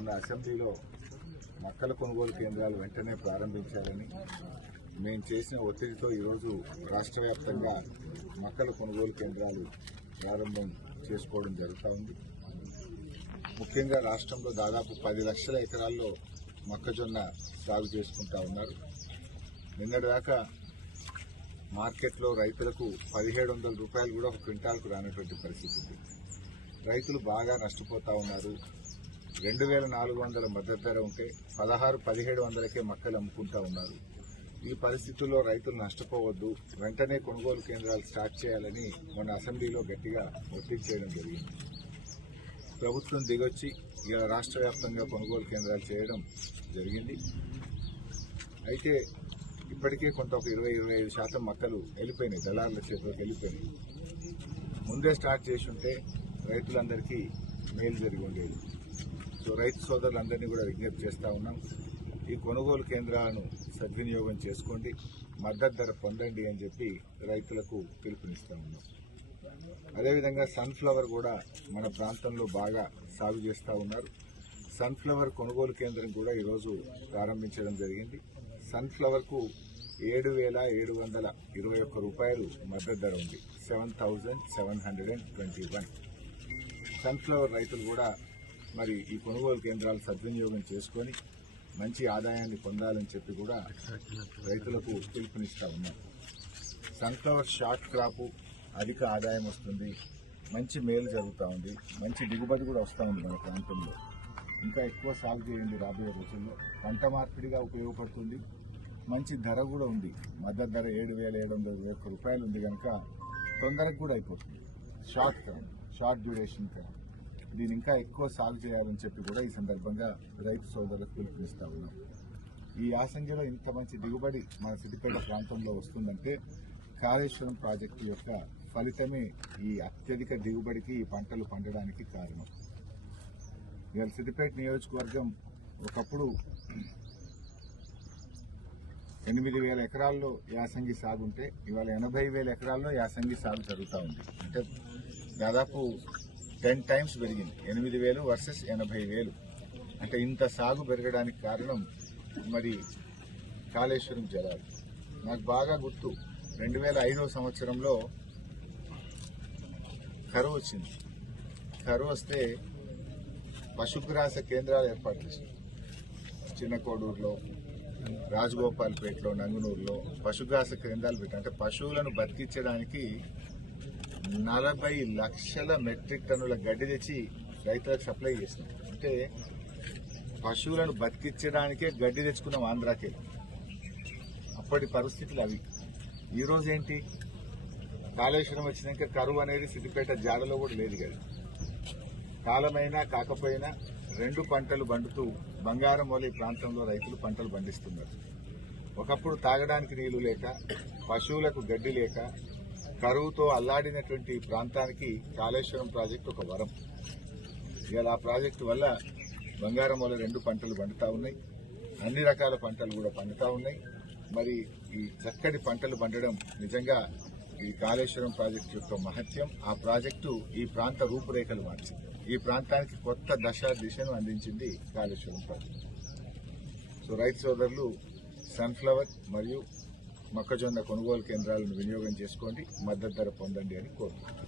మొన్న అసెంబ్లీలో మొక్కల కొనుగోలు కేంద్రాలు వెంటనే ప్రారంభించాలని మేము చేసిన ఒత్తిడితో ఈరోజు రాష్ట్ర వ్యాప్తంగా మొక్కల కొనుగోలు కేంద్రాలు ప్రారంభం చేసుకోవడం జరుగుతూ ఉంది. ముఖ్యంగా రాష్ట్రంలో దాదాపు 10 లక్షల ఎకరాల్లో మొక్కజొన్న సాగు చేసుకుంటా ఉన్నారు. నిన్నటిదాకా మార్కెట్లో రైతులకు 1700 రూపాయలు కూడా ఒక క్వింటాల్కు రానటువంటి పరిస్థితి ఉంది. రైతులు బాగా నష్టపోతా ఉన్నారు. 2400 మద్దతు ధర ఉంటే 1600-1700కే మొక్కలు అమ్ముకుంటా ఉన్నారు. ఈ పరిస్థితుల్లో రైతులు నష్టపోవద్దు, వెంటనే కొనుగోలు కేంద్రాలు స్టార్ట్ చేయాలని మొన్న అసెంబ్లీలో గట్టిగా ఒత్తిడి చేయడం జరిగింది. ప్రభుత్వం దిగొచ్చి ఇలా రాష్ట్ర వ్యాప్తంగా కొనుగోలు కేంద్రాలు చేయడం జరిగింది. అయితే ఇప్పటికే కొంత ఒక 20-25% మొక్కలు వెళ్ళిపోయినాయి, దళారుల చేతిలోకి వెళ్ళిపోయినాయి. ముందే స్టార్ట్ చేసి ఉంటే రైతులందరికీ మేలు జరిగి ఉండేది. సో రైతు సోదరులందరినీ కూడా విజ్ఞప్తి చేస్తూ ఉన్నాం, ఈ కొనుగోలు కేంద్రాలను సద్వినియోగం చేసుకోండి, మద్దతు ధర పొందండి అని చెప్పి రైతులకు పిలుపునిస్తూ ఉన్నాం. అదేవిధంగా సన్ఫ్లవర్ కూడా మన ప్రాంతంలో బాగా సాగు చేస్తూ ఉన్నారు. సన్ఫ్లవర్ కొనుగోలు కేంద్రం కూడా ఈరోజు ప్రారంభించడం జరిగింది. సన్ఫ్లవర్కు 7,721 రూపాయలు మద్దతు ధర ఉంది, 7,721. సన్ఫ్లవర్ రైతులు కూడా మరి ఈ కొనుగోలు కేంద్రాలు సద్వినియోగం చేసుకొని మంచి ఆదాయాన్ని పొందాలని చెప్పి కూడా రైతులకు పిలుపునిస్తా ఉన్నాం. సన్ఫ్లవర్ షార్ట్ క్రాపు, అధిక ఆదాయం వస్తుంది, మంచి మేలు జరుగుతూ ఉంది, మంచి దిగుబడి కూడా వస్తూ ఉంది. మన ప్రాంతంలో ఇంకా ఎక్కువ సాగు చేయండి రాబోయే రోజుల్లో. పంట మార్పిడిగా ఉపయోగపడుతుంది, మంచి ధర కూడా ఉంది. మద్దతు ధర 7,721 రూపాయలు ఉంది కనుక తొందరగా కూడా అయిపోతుంది. షార్ట్ డ్యూరేషన్ క్రాప్, దీని ఇంకా ఎక్కువ సాగు చేయాలని చెప్పి కూడా ఈ సందర్భంగా రైతు సోదరులకు పిలుపునిస్తా ఉన్నాం. ఈ యాసంగిలో ఇంత మంచి దిగుబడి మన సిద్దిపేట ప్రాంతంలో వస్తుందంటే కాళేశ్వరం ప్రాజెక్టు యొక్క ఫలితమే ఈ అత్యధిక దిగుబడికి, ఈ పంటలు పండడానికి కారణం. ఇవాళ సిద్దిపేట నియోజకవర్గం ఒకప్పుడు 8,000 ఎకరాల్లో యాసంగి సాగు ఉంటే ఇవాళ 80,000 ఎకరాల్లో యాసంగి సాగు జరుగుతూ ఉంది. అంటే దాదాపు 10 టైమ్స్ పెరిగింది. 8,000 వర్సెస్ 80,000. అంటే ఇంత సాగు పెరగడానికి కారణం మరి కాళేశ్వరం జలాలు. నాకు బాగా గుర్తు, 2005వ సంవత్సరంలో కరువు వచ్చింది. కరువు వస్తే పశుగ్రాస కేంద్రాలు ఏర్పాటు చేశారు. చిన్న కోడూరులో, రాజగోపాల్పేటలో, నంగునూరులో పశుగ్రాస కేంద్రాలు పెట్టారు. అంటే పశువులను బతికించడానికి 40 లక్షల మెట్రిక్ టన్నుల గడ్డి తెచ్చి రైతులకు సప్లై చేసినాం. అంటే పశువులను బతికించడానికే గడ్డి తెచ్చుకున్నాం ఆంధ్రాకి. అప్పటి పరిస్థితులు అవి. ఈరోజు ఏంటి, కాళేశ్వరం వచ్చినాక కరువు అనేది సిద్దిపేట జాడలో కూడా లేదు కదా. కాలమైనా కాకపోయినా 2 పంటలు పండుతూ బంగారమౌళి ప్రాంతంలో రైతులు పంటలు పండిస్తున్నారు. ఒకప్పుడు తాగడానికి నీళ్లు లేక, పశువులకు గడ్డి లేక, కరువుతో అల్లాడినటువంటి ప్రాంతానికి కాళేశ్వరం ప్రాజెక్టు ఒక వరం. ఇవాళ ఆ ప్రాజెక్టు వల్ల బంగారమౌళి 2 పంటలు పండుతా ఉన్నాయి, అన్ని రకాల పంటలు కూడా పండుతా ఉన్నాయి. మరి ఈ చక్కటి పంటలు పండడం నిజంగా ఈ కాళేశ్వరం ప్రాజెక్టు యొక్క మహత్యం. ఆ ప్రాజెక్టు ఈ ప్రాంత రూపురేఖలు మార్చింది, ఈ ప్రాంతానికి కొత్త దిశను అందించింది కాళేశ్వరం ప్రాజెక్టు. సో రైతు సోదరులు సన్ఫ్లవర్ మరియు మొక్కజొన్న కొనుగోలు కేంద్రాలను వినియోగం చేసుకోండి, మద్దతు ధర పొందండి అని కోరుతున్నాను.